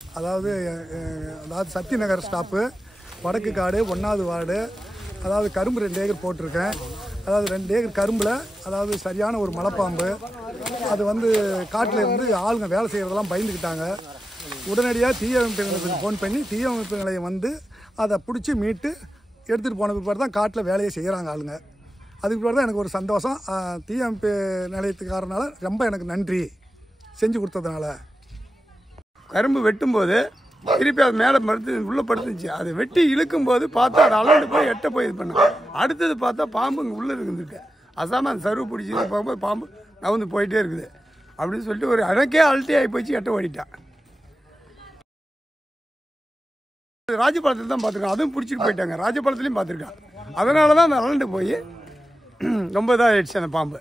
அதாவது சக்தி நகர் ஸ்டாப்பு, வடக்கு காடு, 1வது வார்டு. அதாவது கரும்பு 2 ஏக்கர் போட்டிருக்கேன். அதாவது 2 ஏக்கர் கரும்பில் அதாவது சரியான ஒரு மலைப்பாம்பு. அது வந்து காட்டில் இருந்து ஆளுங்க வேலை செய்கிறதெல்லாம் பயந்துக்கிட்டாங்க. உடனடியாக தீயணைப்புகளுக்கு ஃபோன் பண்ணி தீயணைப்பு நிலையம் வந்து அதை பிடிச்சி மீட்டு எடுத்துகிட்டு போன பிற்பாடு தான் காட்டில் வேலையை செய்கிறாங்க ஆளுங்க. அதுக்கு பிற்பாடு தான் எனக்கு ஒரு சந்தோஷம். தீயணைப்பு நிலையத்துக்காரனால ரொம்ப எனக்கு நன்றி செஞ்சு கொடுத்ததுனால. கரும்பு வெட்டும்போது திருப்பி அது மேலே உள்ளே படுத்துச்சு. அதை வெட்டி இழுக்கும்போது பார்த்தா அது அலண்டு போய் எட்ட போய் இது பண்ண. அடுத்தது பார்த்தா பாம்பு இங்கே உள்ளே இருந்துருக்கு. அசாம அந்த சருவு பிடிச்சி போகும்போது பாம்பு நவுந்து போயிட்டே இருக்குது அப்படின்னு சொல்லிட்டு ஒரு அடக்கே அல்ட்டி ஆகி போச்சு. எட்ட ஓடிட்டான். ராஜபாளத்தில் தான் பார்த்துருக்கான். அதுவும் பிடிச்சிட்டு போயிட்டாங்க. ராஜபாளத்துலேயும் பார்த்துருக்கான். அதனால தான் அந்த அலண்டு போய் ரொம்ப இதாக ஆயிடுச்சு அந்த பாம்பு.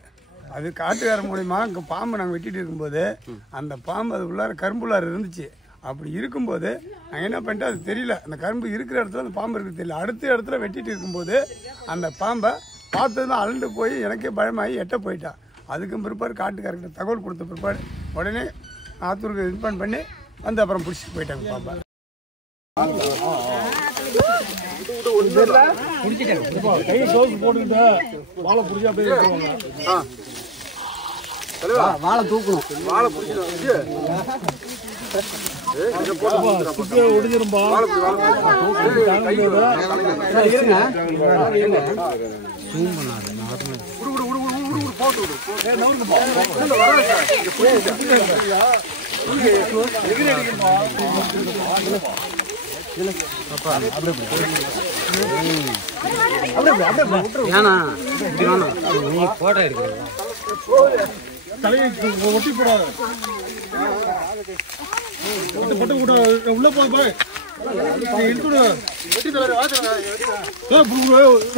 அது காட்டுக்கார மூலிமா இங்கே பாம்பு நாங்கள் வெட்டிகிட்டு இருக்கும்போது அந்த பாம்பு அது உள்ளார கரும்புள்ளார இருந்துச்சு. அப்படி இருக்கும்போது நாங்கள் என்ன பண்ணிட்டோம் அது தெரியல. அந்த கரும்பு இருக்கிற இடத்துல அந்த பாம்பு இருக்குது தெரியல. அடுத்த இடத்துல வெட்டிட்டு இருக்கும்போது அந்த பாம்பை பார்த்தது தான் அலண்டு போய் எனக்கே பயமாகி எட்ட போயிட்டான். அதுக்கும் பிற்பாடு காட்டுக்காரர்கிட்ட தகவல் கொடுத்த பிற்பாடு உடனே ஆத்தூருக்கு இன்ஃபார்ம் பண்ணி வந்து அப்புறம் பிடிச்சிட்டு போயிட்டாங்க பாம்பை. வாழை தூக்கணும். வாழை ஒடிஞ்சிரும்பா. ஒட்டி போடாது உள்ள போய்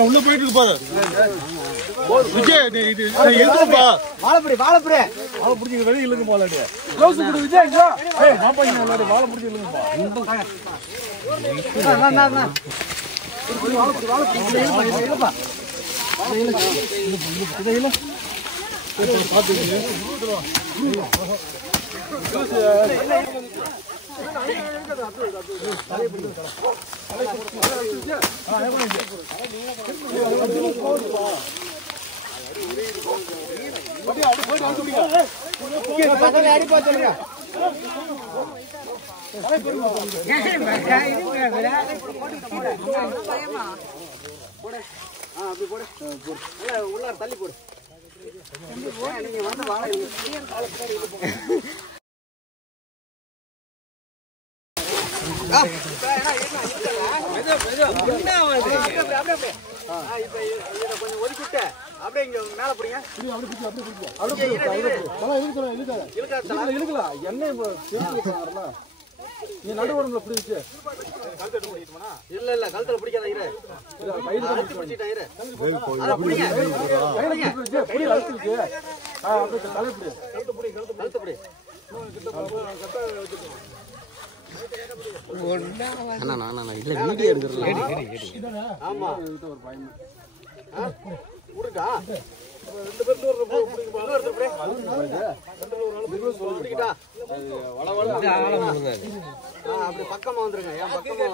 உள்ள போயிட்டு இருப்பாரு. வாழை பிடிச்சி வெளியே இல்லைங்க போலாடி. வாழை பிடிச்சி இல்லைங்கப்பா. உள்ள தள்ளி போடு. கொஞ்சம் ஒதுக்கிட்டு அப்படியே இங்க மேல போடுங்க. நீ நடுவரம்புல பிடிச்சு இல்ல இல்ல கழுத்துல பிடிக்காத இரு. ஆமா அப்படி பக்கமா வந்துருங்க. என் பக்கமா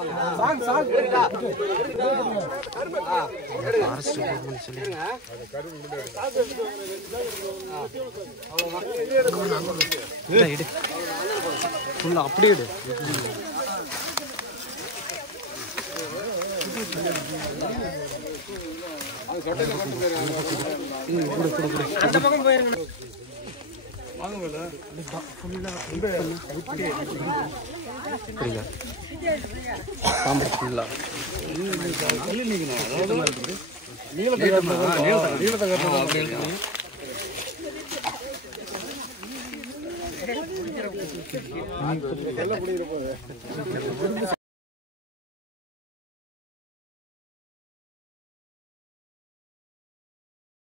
அப்படியே அந்த பக்கம் போயிருங்க.